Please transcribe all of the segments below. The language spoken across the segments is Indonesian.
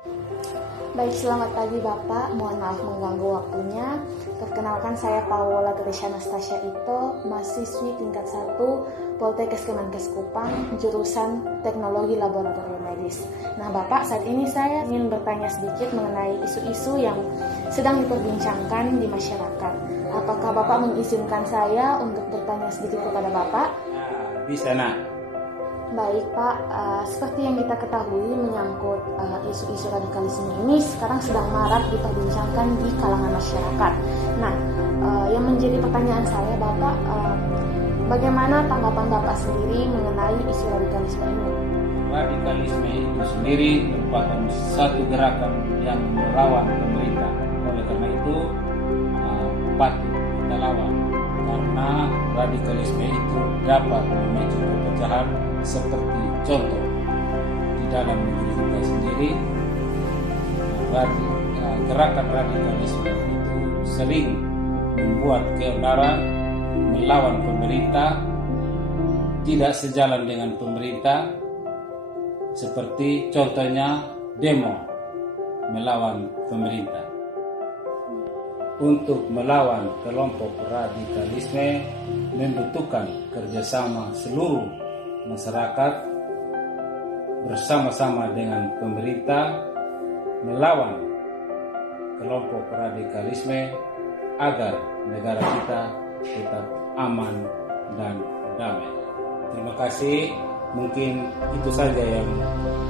Baik, selamat pagi Bapak. Mohon maaf mengganggu waktunya. Perkenalkan, saya Paula Trisha Anastasia Ito, mahasiswi tingkat 1 Poltekkes Kemenkes Kupang, jurusan Teknologi Laboratorium Medis. Nah Bapak, saat ini saya ingin bertanya sedikit mengenai isu-isu yang sedang diperbincangkan di masyarakat. Apakah Bapak mengizinkan saya untuk bertanya sedikit kepada Bapak? Bisa nak. Baik Pak, seperti yang kita ketahui menyangkut isu-isu radikalisme ini sekarang sedang marak diperbincangkan di kalangan masyarakat. Nah, yang menjadi pertanyaan saya Bapak, bagaimana tanggapan Bapak sendiri mengenai isu radikalisme ini? Radikalisme itu sendiri merupakan satu gerakan yang melawan pemerintah. Oleh karena itu patut kita lawan, karena radikalisme itu dapat memicu perpecahan. Seperti contoh di dalam negeri kita sendiri, gerakan radikalisme itu sering membuat keonaran, melawan pemerintah, tidak sejalan dengan pemerintah, seperti contohnya demo melawan pemerintah. Untuk melawan kelompok radikalisme membutuhkan kerjasama seluruh masyarakat bersama-sama dengan pemerintah melawan kelompok radikalisme agar negara kita tetap aman dan damai. Terima kasih. Mungkin itu saja yang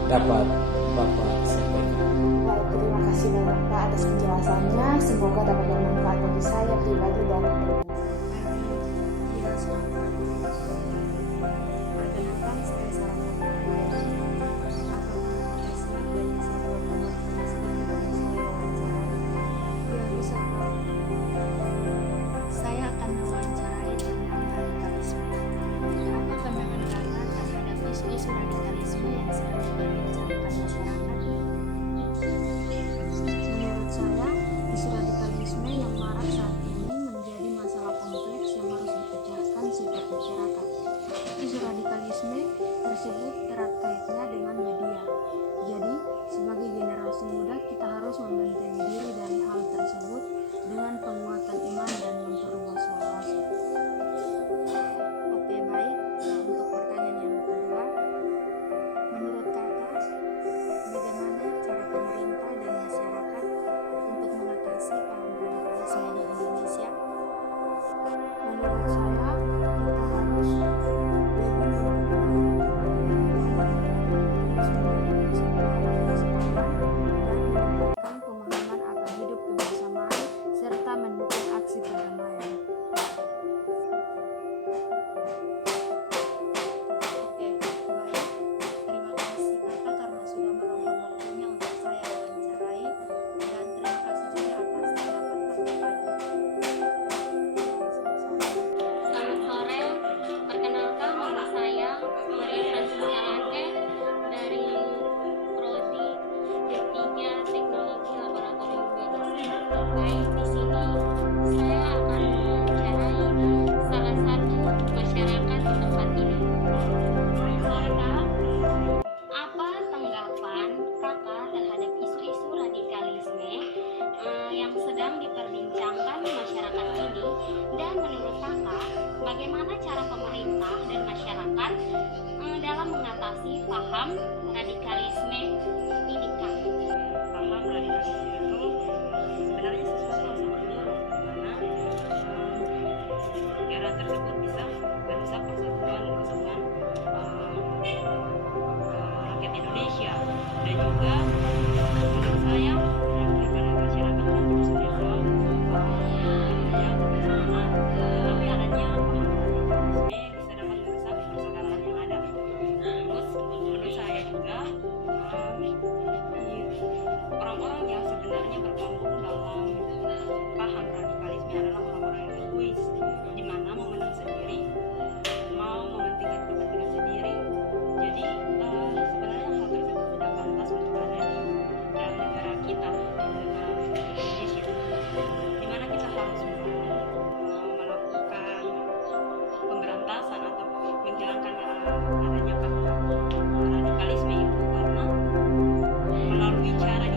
dapat Bapak sampaikan. Baik, terima kasih banyak Pak atas penjelasannya. Semoga dapat bermanfaat bagi saya pribadi dan pendengar. Perkenalkan, saya Sarah Putri saya akan mewawancarai tentang radikalisme. Apa pandangan Kakak terhadap isu-isu radikalisme yang sedang diperbincangkan masyarakat? Menurut saya, isu radikalisme yang marak saat ini menjadi masalah kompleks yang harus dipecahkan sikap masyarakat. Isu radikalisme tersebut erat kaitannya dengan media. Jadi, sebagai generasi muda kita harus membentengi diri dari hal tersebut dengan penguatan iman dan memperluas wawasan. Oke, baik. Untuk pertanyaan yang kedua, menurut Kakak, bagaimana cara pemerintah dan masyarakat untuk mengatasi paham radikalisme di Indonesia? Menurut saya, kita harus pemahaman akan hidup kebersamaan serta mendukung aksi perdamaian. Oke, baik. Terima kasih Kakak karena sudah meluangkan waktunya untuk saya wawancarai, dan terima kasih juga atas tanggapan Kakak. Selamat sore, perkenalkan nama saya Maria Francisca Lante dari Prodi D3 Teknologi Laboratorium Medis. Baik, di sini saya akan mewawancarai salah satu masyarakat di tempat ini. Kakak, apa tanggapan Kakak terhadap isu-isu radikalisme yang sedang diperbincangkan di masyarakat ini, dan menurut Kakak, bagaimana cara pemerintah dan masyarakat dalam mengatasi paham radikalisme ini, Kak? Paham radikalisme itu sebenarnya sesuatu yang sangat menyeluruh, di mana era tersebut bisa merusak persatuan kesatuan rakyat Indonesia, dan juga menurut saya karena masyarakat kan terus menyeluruh ya kebersamaan, tapi adanya paham radikalisme bisa dapat merusak persaudaraan yang ada. Terus menurut saya juga orang-orang yang sebenarnya berkelompok dalam paham radikalisme adalah orang-orang yang egois, di mana memenang sendiri, mau mementingkan kepentingan sendiri. Jadi sebenarnya hal tersebut tidak pantas untuk ada di dalam negara kita, negara Indonesia, di mana kita harus melakukan pemberantasan atau menghilangkan adanya paham radikalisme itu, karena melalui cara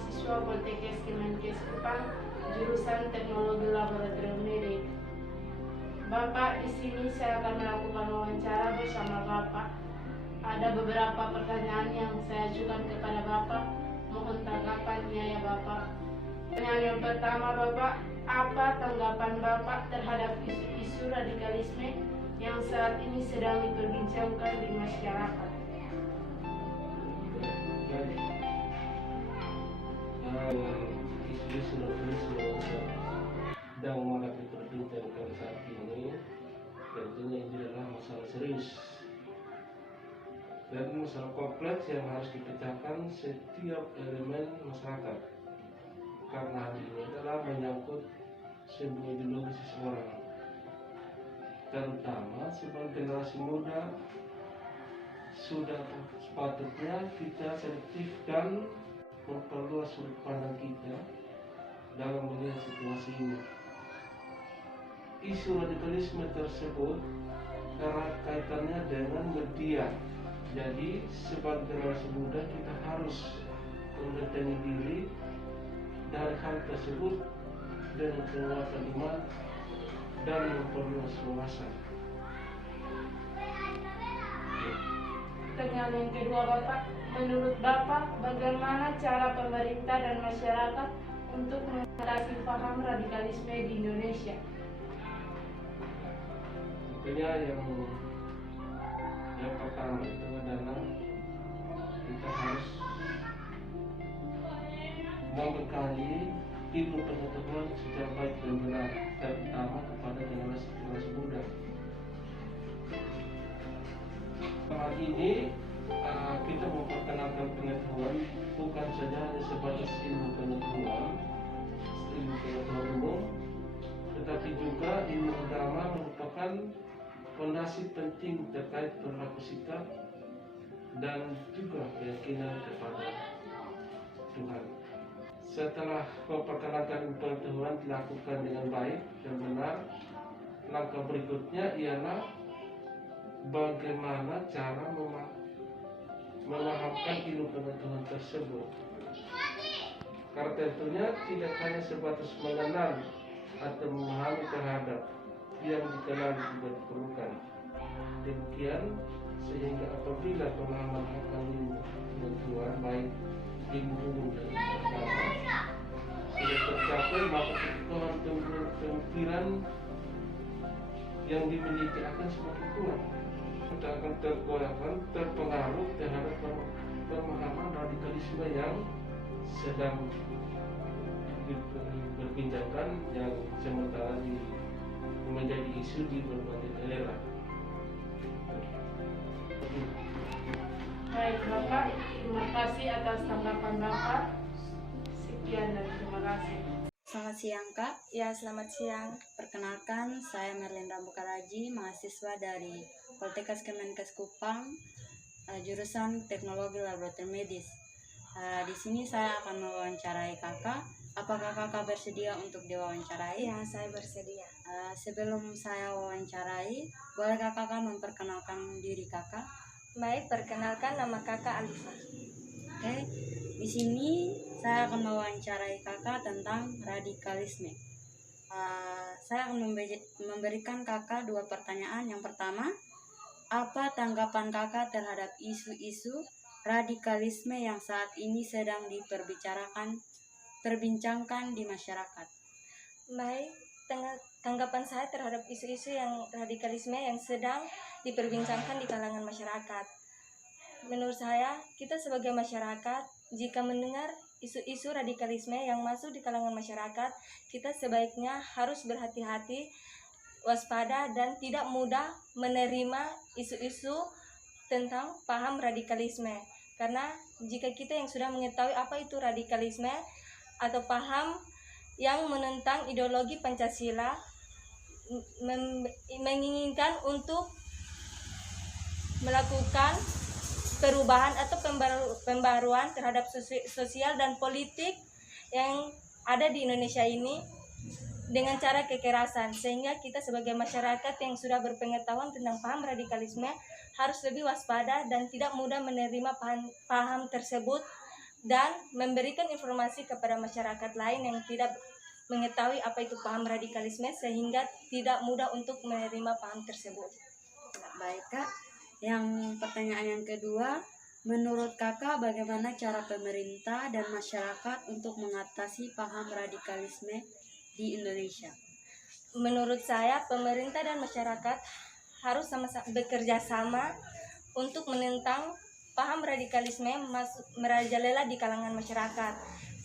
mahasiswa Poltekkes Kemenkes Kupang, jurusan Teknologi Laboratorium Medik. Bapak, di sini saya akan melakukan wawancara bersama Bapak. Ada beberapa pertanyaan yang saya ajukan kepada Bapak. Mohon tanggapannya ya Bapak. Pertanyaan yang pertama, Bapak, apa tanggapan Bapak terhadap isu-isu radikalisme yang saat ini sedang diperbincangkan di masyarakat? Isu-isu radikalisme sedang marak diperbincangkan saat ini, tentunya ini adalah masalah serius dan masalah kompleks yang harus dipecahkan setiap elemen masyarakat, karena hal ini adalah menyangkut sebuah ideologi seseorang, terutama sebagai generasi muda. Sudah sepatutnya kita selektif dan memperluas sudut pandang kita dalam melihat situasi ini. Isu radikalisme tersebut erat kaitannya dengan media. Jadi sebagai generasi muda kita harus membentengi diri dari hal tersebut dengan penguatan iman dan memperluas wawasan. Pertanyaan yang kedua, Bapak, menurut Bapak bagaimana cara pemerintah dan masyarakat untuk mengatasi paham radikalisme di Indonesia? Tentunya yang pertama itu adalah kita harus membekali ilmu pengetahuan secara baik dan benar, terutama kepada generasi muda. Hal ini kita memperkenalkan pengetahuan bukan saja hanya sebatas ilmu pengetahuan umum, tetapi juga ilmu agama merupakan fondasi penting terkait perilaku sikap dan juga keyakinan kepada Tuhan. Setelah memperkenalkan pengetahuan dilakukan dengan baik dan benar, langkah berikutnya ialah bagaimana cara memahamkan ilmu pengetahuan tersebut. Karena tentunya tidak hanya sebatas mengenal atau memahami terhadap yang dikenal juga diperlukan. Demikian sehingga apabila pemahaman akan ilmu pengetahuan baik ilmu umum dan agama sudah tercapai, maka pengetahuan pemikiran yang dimiliki akan semakin kuat. Kita akan terpengaruh terhadap pemahaman radikalisme yang sedang diperbincangkan, yang sementara menjadi isu di berbagai daerah. Baik Bapak, terima kasih atas tanggapan Bapak. Sekian dan terima kasih. Selamat siang Kak. Ya, selamat siang. Perkenalkan, saya Merlin Rambukaraji, mahasiswa dari Poltekkes Kemenkes Kupang, jurusan Teknologi Laboratorium Medis. Di sini saya akan mewawancarai Kakak. Apakah Kakak bersedia untuk diwawancarai? Ya, saya bersedia. Sebelum saya wawancarai, bolehkah Kakak memperkenalkan diri Kakak? Baik, perkenalkan nama Kakak Alifa. Oke, di sini saya akan mewawancarai Kakak tentang radikalisme. Saya akan memberikan Kakak dua pertanyaan. Yang pertama, apa tanggapan Kakak terhadap isu-isu radikalisme yang saat ini sedang diperbincangkan di masyarakat? Baik, tanggapan saya terhadap isu-isu yang radikalisme yang sedang diperbincangkan di kalangan masyarakat. Menurut saya, kita sebagai masyarakat, jika mendengar isu-isu radikalisme yang masuk di kalangan masyarakat, kita sebaiknya harus berhati-hati, waspada, dan tidak mudah menerima isu-isu tentang paham radikalisme. Karena jika kita yang sudah mengetahui apa itu radikalisme atau paham yang menentang ideologi Pancasila, menginginkan untuk melakukan perubahan atau pembaruan terhadap sosial dan politik yang ada di Indonesia ini dengan cara kekerasan, sehingga kita sebagai masyarakat yang sudah berpengetahuan tentang paham radikalisme harus lebih waspada dan tidak mudah menerima paham tersebut dan memberikan informasi kepada masyarakat lain yang tidak mengetahui apa itu paham radikalisme sehingga tidak mudah untuk menerima paham tersebut. Baik Kak, yang pertanyaan yang kedua, menurut Kakak bagaimana cara pemerintah dan masyarakat untuk mengatasi paham radikalisme di Indonesia? Menurut saya, pemerintah dan masyarakat harus sama-sama bekerja sama untuk menentang paham radikalisme merajalela di kalangan masyarakat.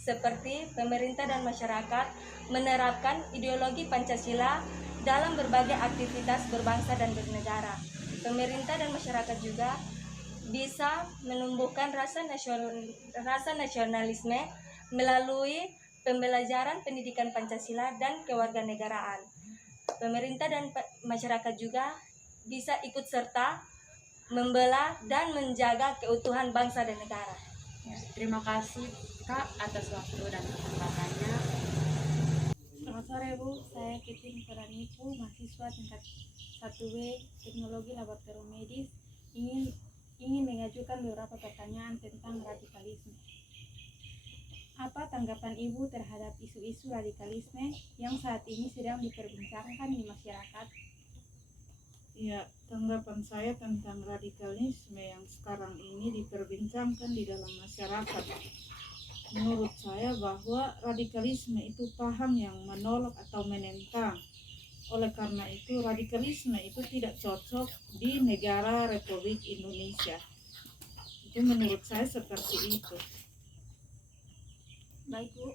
Seperti pemerintah dan masyarakat menerapkan ideologi Pancasila dalam berbagai aktivitas berbangsa dan bernegara. Pemerintah dan masyarakat juga bisa menumbuhkan rasa nasionalisme melalui pembelajaran pendidikan Pancasila dan kewarganegaraan. Pemerintah dan masyarakat juga bisa ikut serta membela dan menjaga keutuhan bangsa dan negara. Terima kasih Kak atas waktu dan kesempatannya. Selamat sore Bu, saya Kitin Peranipu, mahasiswa tingkat 1W Teknologi Laboratorium Medis, ingin mengajukan beberapa pertanyaan tentang radikalisme. Apa tanggapan Ibu terhadap isu-isu radikalisme yang saat ini sedang diperbincangkan di masyarakat? Ya, tanggapan saya tentang radikalisme yang sekarang ini diperbincangkan di dalam masyarakat. Menurut saya bahwa radikalisme itu paham yang menolak atau menentang. Oleh karena itu, radikalisme itu tidak cocok di negara Republik Indonesia. Itu menurut saya seperti itu. Baik Bu,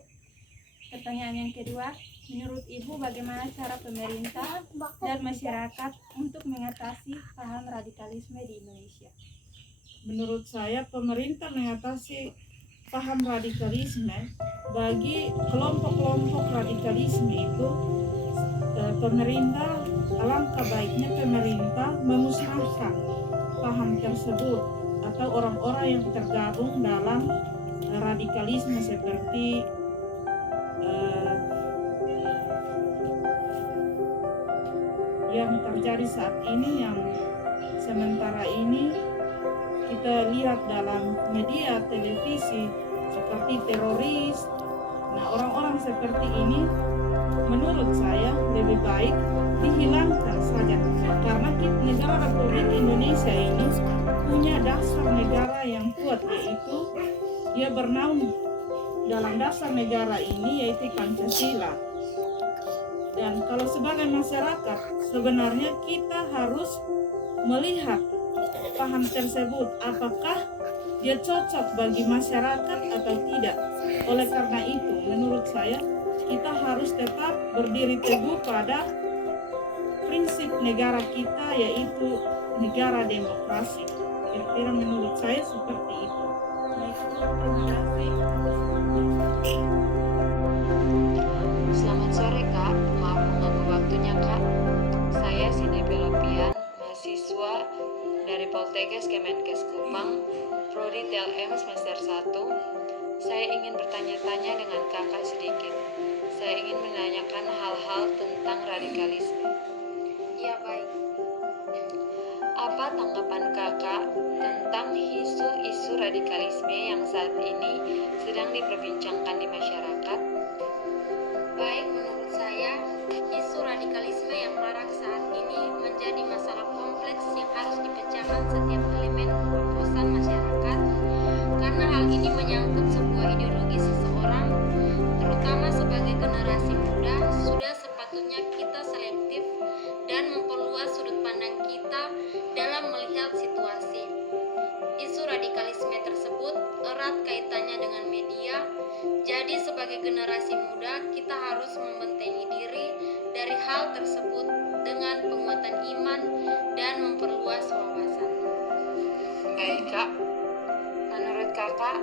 pertanyaan yang kedua, menurut Ibu bagaimana cara pemerintah dan masyarakat untuk mengatasi paham radikalisme di Indonesia? Menurut saya pemerintah mengatasi paham radikalisme bagi kelompok-kelompok radikalisme itu pemerintah, alangkah baiknya pemerintah memusnahkan paham tersebut atau orang-orang yang tergabung dalam radikalisme seperti yang terjadi saat ini, yang sementara ini kita lihat dalam media televisi seperti teroris. Nah, orang-orang seperti ini menurut saya lebih baik dihilangkan saja, karena negara Republik Indonesia ini punya dasar negara yang kuat, yaitu dia bernaung dalam dasar negara ini yaitu Pancasila. Dan kalau sebagai masyarakat sebenarnya kita harus melihat paham tersebut apakah dia cocok bagi masyarakat atau tidak. Oleh karena itu menurut saya kita harus tetap berdiri teguh pada prinsip negara kita, yaitu negara demokrasi. Kira-kira menurut saya seperti itu. Baik, terima kasih. Selamat sore Kak, maaf mengganggu waktunya Kak. Saya Cindy Pelopian, mahasiswa dari Poltekkes Kemenkes Kupang, Prodi TLM semester 1. Saya ingin bertanya-tanya dengan Kakak sedikit. Saya ingin menanyakan hal-hal tentang radikalisme. Ya baik. Apa tanggapan Kakak tentang isu-isu radikalisme yang saat ini sedang diperbincangkan di masyarakat? Baik, menurut saya, isu radikalisme yang marak saat ini menjadi masalah kompleks yang harus dipecahkan setiap elemen kelompok masyarakat, karena hal ini menyangkut sebuah ideologi seseorang, terutama sebagai generasi muda. Sudah sepatutnya kita selektif dan memperluas sudut pandang kita dalam melihat situasi. Isu radikalisme tersebut erat kaitannya dengan media. Jadi sebagai generasi muda, kita harus membentengi diri dari hal tersebut dengan penguatan iman dan memperluas wawasan. Baik Kak, menurut Kakak,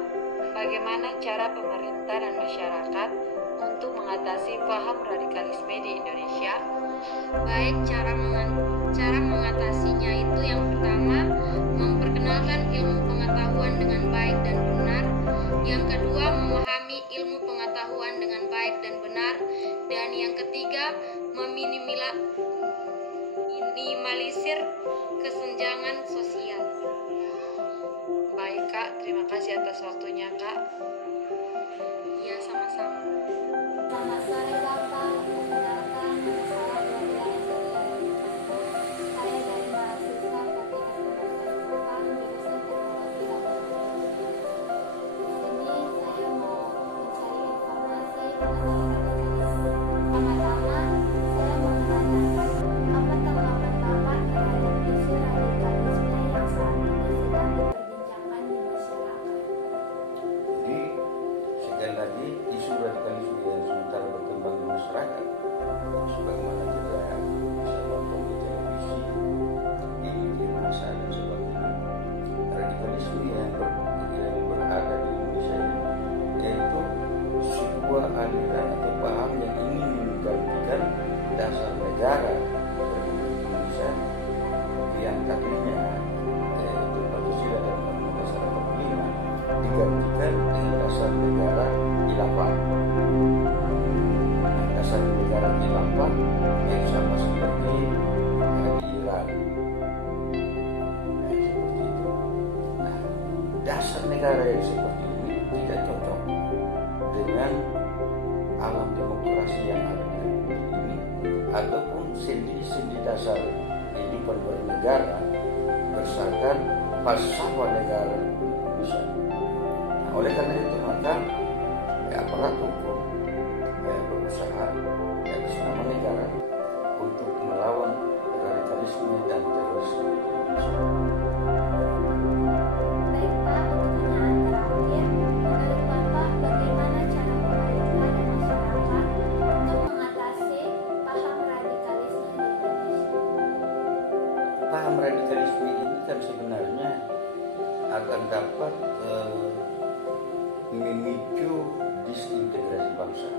bagaimana cara pemerintah dan masyarakat untuk mengatasi paham radikalisme di Indonesia? Baik, cara mengatasinya itu yang pertama, memperkenalkan ilmu pengetahuan dengan baik dan benar. Yang kedua, memahami ilmu pengetahuan dengan baik dan benar. Dan yang ketiga, meminimalisir kesenjangan sosial. Baik Kak, terima kasih atas waktunya Kak. Iya, sama-sama. Selamat sore Bapak, perkenalkan nama saya Gloria Esteria. Saya dari mahasiswa Poltekkes Kemenkes Kupang, jurusan Teknologi Laboratorium. Di sini saya mau mencari informasi mengenai radikalisme. Pertama-tama, saya mau menanyakan apa tanggapan Bapak terhadap isu radikalisme yang saat ini sedang diperbincangkan di masyarakat. Jadi sekali lagi isu radikalisme yang sementara berkembang di masyarakat, sebagaimana kita bisa nonton di televisi, di masa dan sebagainya, radikalisme yang berada di Indonesia ini yaitu sebuah aliran atau paham yang ingin menggantikan dasar negara Republik Indonesia yang tadinya yaitu Pancasila dan Undang-Undang Dasar 45 digantikan dengan dasar negara khilafah. Nah, dasar negara khilafah yang sama seperti di Iran. Seperti itu. Nah, dasar negara yang seperti ini tidak cocok dengan alam demokrasi yang ada di Republik ini ataupun sendi-sendi dasar kehidupan bernegara berdasarkan falsafah negara Indonesia. Nah, oleh karena itu maka aparat hukum berusaha atas nama negara untuk melawan radikalisme dan terorisme di Indonesia. Baik Pak, untuk pertanyaan terakhir, menurut Bapak bagaimana cara pemerintah dan masyarakat untuk mengatasi paham radikalisme di Indonesia? Paham radikalisme ini kan sebenarnya akan dapat memicu disintegrasi bangsa.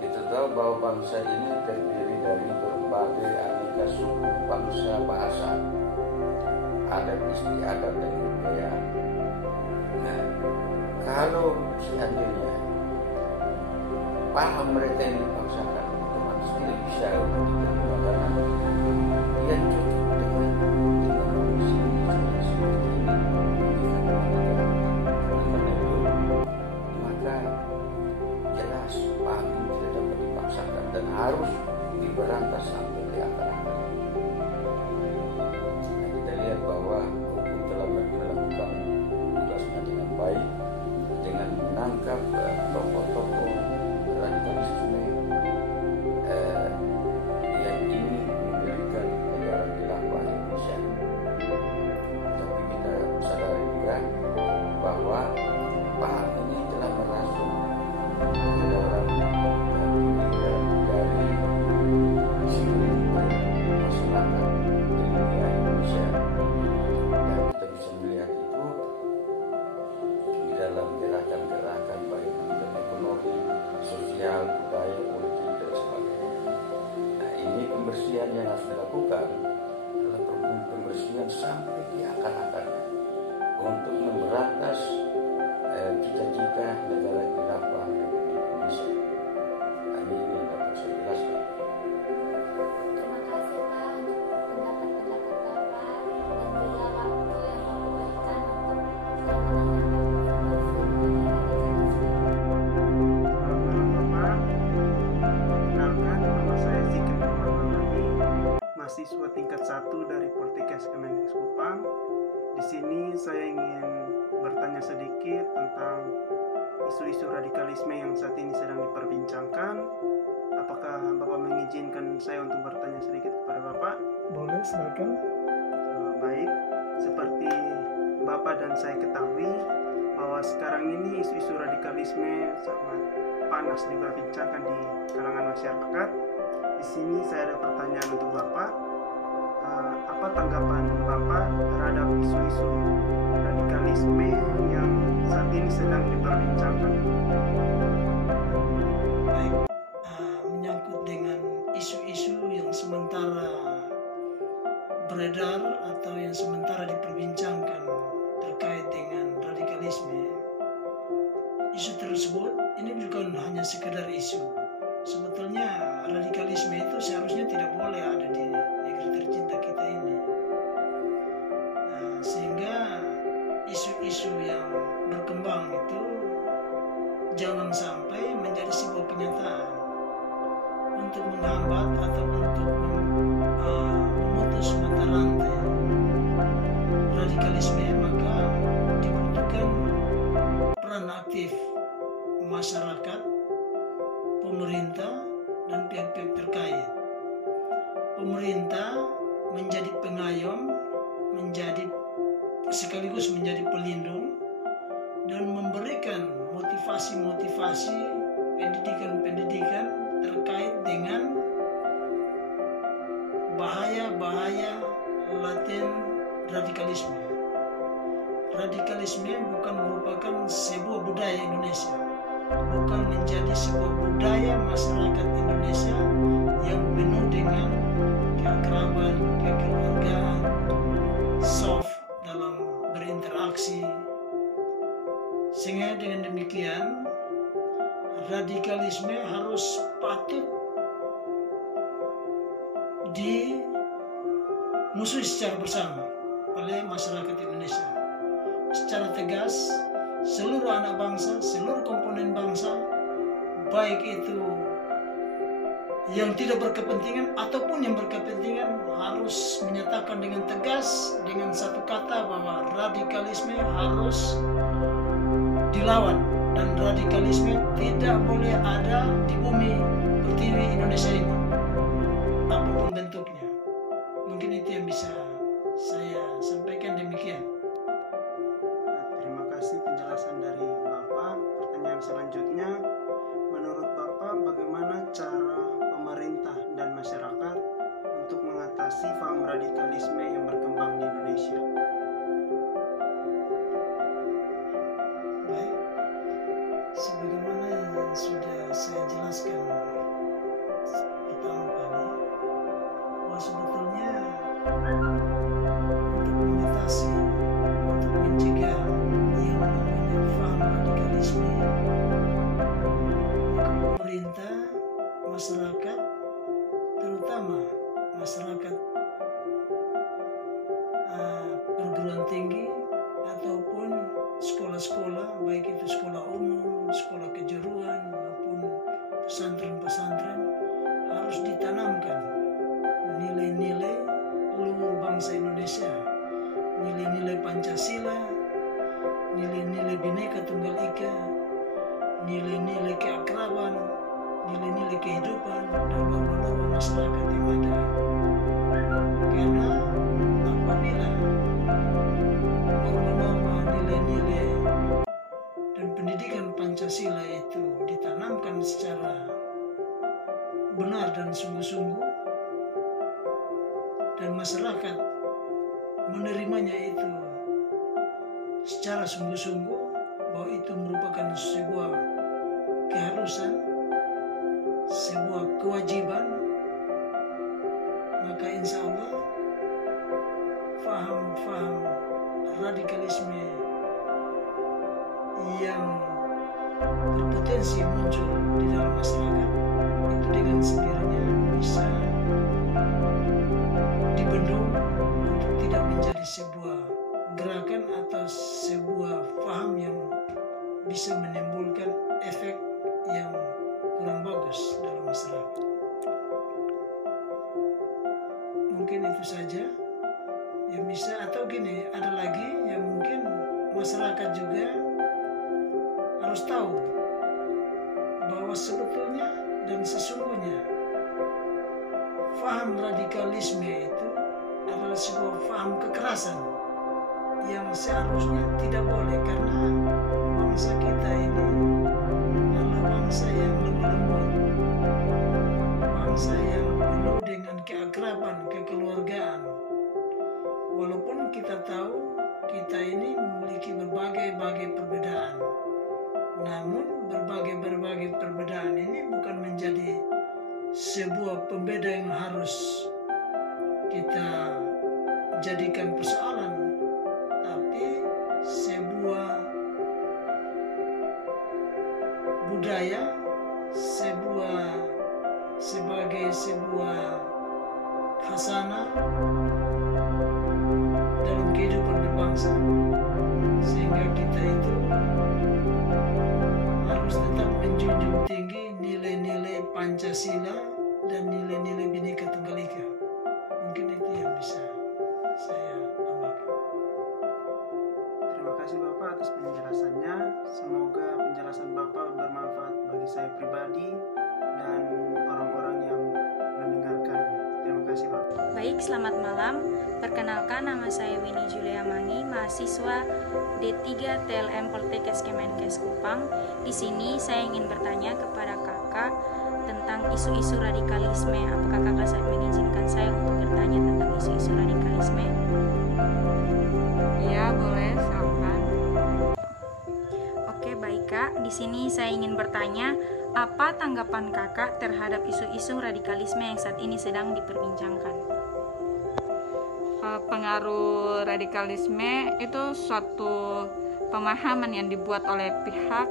Kita tahu bahwa bangsa ini terdiri dari berbagai aneka suku, bangsa, bahasa, adat istiadat dan budaya. Nah, kalau seandainya paham mereka yang dipaksakan, otomatis tidak bisa untuk diterima karena yang cocok dengan kondisi Indonesia seperti ini. Karena itu, maka jelas paham ini tidak dapat dipaksakan dan harus diberantas sampai ke akar-akar. Nah, kita lihat bahwa hukum telah melakukan tugasnya dengan baik dengan menangkap tokoh-tokoh radikalisme yang ingin mendirikan negara khilafah Indonesia. Tapi kita sadari juga bahwa paham ini telah merasuk ke dalam dari segelintir masyarakat di dunia Indonesia. Dan kita bisa melihat itu di dalam gerakan-gerakan baik di bidang ekonomi, sosial, budaya, politik dan sebagainya. Nah, ini pembersihan yang harus dilakukan adalah pembersihan sampai di akar-akarnya untuk memberantas cita-cita negara khilafah Republik Indonesia. Hanya ini yang dapat saya jelaskan. Terima kasih Pak untuk pendapat-pendapat Bapak dan juga waktu yang Bapak berikan untuk saya menanyakan informasi mengenai radikalisme. Selamat Bapak, nama saya Zikri Muhammad Nabi, mahasiswa tingkat 1 dari Poltekkes Kemenkes Kupang. Di sini saya ingin bertanya sedikit tentang isu-isu radikalisme yang saat ini sedang diperbincangkan. Apakah Bapak mengizinkan saya untuk bertanya sedikit kepada Bapak? Boleh, silakan. Baik, seperti Bapak dan saya ketahui bahwa sekarang ini isu-isu radikalisme sangat panas diperbincangkan di kalangan masyarakat. Di sini saya ada pertanyaan untuk Bapak. Apa tanggapan Bapak terhadap isu-isu radikalisme yang saat ini sedang diperbincangkan? Baik, menyangkut dengan isu-isu yang sementara beredar atau yang sementara diperbincangkan terkait dengan radikalisme, isu tersebut ini bukan hanya sekedar isu. Sebetulnya radikalisme itu seharusnya tidak boleh ada di negeri tercinta kita ini. Sehingga isu pemerintah menjadi pengayom, sekaligus menjadi pelindung, dan memberikan motivasi-motivasi, pendidikan-pendidikan terkait dengan bahaya-bahaya laten radikalisme. Radikalisme bukan merupakan sebuah budaya Indonesia, bukan menjadi sebuah budaya masyarakat Indonesia yang penuh dengan keakraban, kekeluargaan, soft dalam berinteraksi. Sehingga dengan demikian radikalisme harus patut dimusuhi secara bersama oleh masyarakat Indonesia. Secara tegas, seluruh anak bangsa, seluruh komponen bangsa, baik itu yang tidak berkepentingan ataupun yang berkepentingan, harus menyatakan dengan tegas dengan satu kata bahwa radikalisme harus dilawan dan radikalisme tidak boleh ada di bumi pertiwi Indonesia ini, apapun bentuknya. Mungkin itu yang bisa saya sampaikan, demikian. Terima kasih penjelasan dari Bapak. Pertanyaan selanjutnya, menurut Bapak bagaimana cara pemerintah dan masyarakat untuk mengatasi paham radikalisme yang berkembang di Indonesia? Baik, sebagaimana yang sudah saya jelaskan pertama kali, bahwa sebetulnya untuk mengatasi, untuk mencegah yang namanya paham radikalisme, maka pemerintah, masyarakat, terutama masyarakat perguruan tinggi ataupun sekolah-sekolah, baik itu sekolah umum, sekolah kejuruan maupun pesantren-pesantren, harus ditanamkan nilai-nilai luhur bangsa Indonesia, nilai-nilai Pancasila, nilai-nilai Bhinneka Tunggal Ika, nilai-nilai keakraban, nilai-nilai kehidupan dan norma-norma masyarakat yang ada. Karena apabila norma-norma, nilai-nilai dan pendidikan Pancasila itu ditanamkan secara benar dan sungguh-sungguh, dan masyarakat menerimanya itu secara sungguh-sungguh, bahwa itu merupakan sebuah keharusan, sebuah kewajiban, maka insya Allah faham-faham radikalisme yang berpotensi muncul di dalam masyarakat itu dengan sendirinya bisa dibendung untuk tidak menjadi sebuah gerakan atau sebuah paham yang bisa menimbulkan efek yang kurang bagus dalam masyarakat. Mungkin itu saja yang bisa, atau gini, ada lagi yang mungkin masyarakat juga harus tahu bahwa sebetulnya dan sesungguhnya paham radikalisme itu adalah sebuah paham kekerasan yang seharusnya tidak boleh, karena bangsa kita ini adalah bangsa yang lemah lembut, bangsa yang penuh dengan keakraban, kekeluargaan. Walaupun kita tahu kita ini memiliki berbagai-bagai perbedaan, namun berbagai perbedaan ini bukan menjadi sebuah pembeda yang harus kita jadikan persoalan, tapi sebuah budaya, sebagai sebuah khasanah dalam kehidupan berbangsa, sehingga kita itu harus tetap menjunjung tinggi nilai-nilai Pancasila dan nilai-nilai Bhinneka Tunggal Ika. Mungkin itu yang bisa saya tambahkan. Terima kasih Bapak atas penjelasannya. Semoga penjelasan Bapak bermanfaat bagi saya pribadi dan orang-orang yang mendengarkan. Terima kasih Bapak. Baik, selamat malam. Perkenalkan, nama saya Winnie Julia Mangi, mahasiswa D3 TLM Poltekkes Kemenkes Kupang. Di sini saya ingin bertanya kepada kakak tentang isu-isu radikalisme. Apakah kakak mengizinkan saya untuk bertanya tentang isu-isu radikalisme? Ya, boleh, silakan. Oke, baik kak. Di sini saya ingin bertanya, apa tanggapan kakak terhadap isu-isu radikalisme yang saat ini sedang diperbincangkan? Pengaruh radikalisme itu suatu pemahaman yang dibuat oleh pihak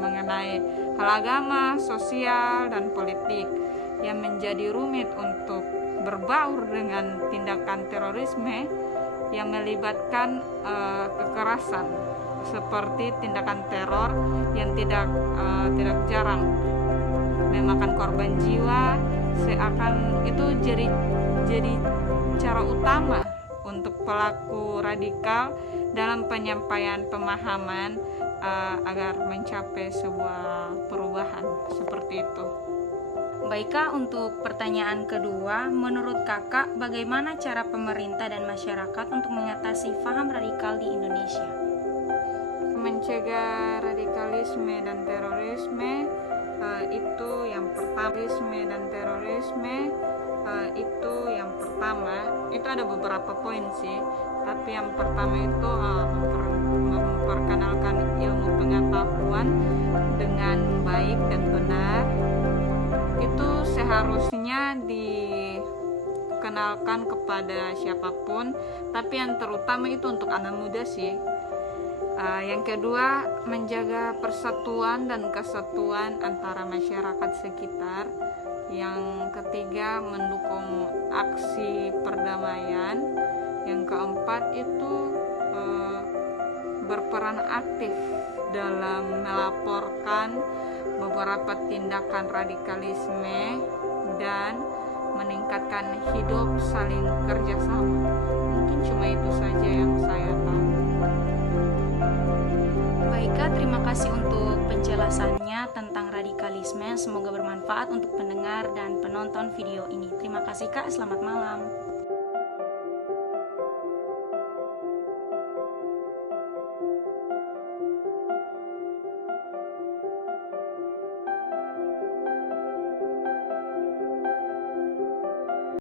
mengenai hal agama, sosial, dan politik yang menjadi rumit untuk berbaur dengan tindakan terorisme yang melibatkan kekerasan seperti tindakan teror yang tidak jarang memakan korban jiwa, seakan itu jadi cara utama untuk pelaku radikal dalam penyampaian pemahaman agar mencapai sebuah perubahan seperti itu. Baik kak, untuk pertanyaan kedua, menurut kakak bagaimana cara pemerintah dan masyarakat untuk mengatasi paham radikal di Indonesia? Mencegah radikalisme dan terorisme itu yang pertama itu ada beberapa poin sih, tapi yang pertama itu memperkenalkan ilmu pengetahuan dengan baik dan benar. Itu seharusnya dikenalkan kepada siapapun, tapi yang terutama itu untuk anak muda sih. Yang kedua, menjaga persatuan dan kesatuan antara masyarakat sekitar. Yang ketiga, mendukung aksi perdamaian. Yang keempat itu berperan aktif dalam melaporkan beberapa tindakan radikalisme dan meningkatkan hidup saling kerjasama. Mungkin cuma itu saja yang saya tahu. Baik kak, terima kasih untuk penjelasannya tentang radikalisme. Semoga bermanfaat untuk pendengar dan penonton video ini. Terima kasih kak, selamat malam.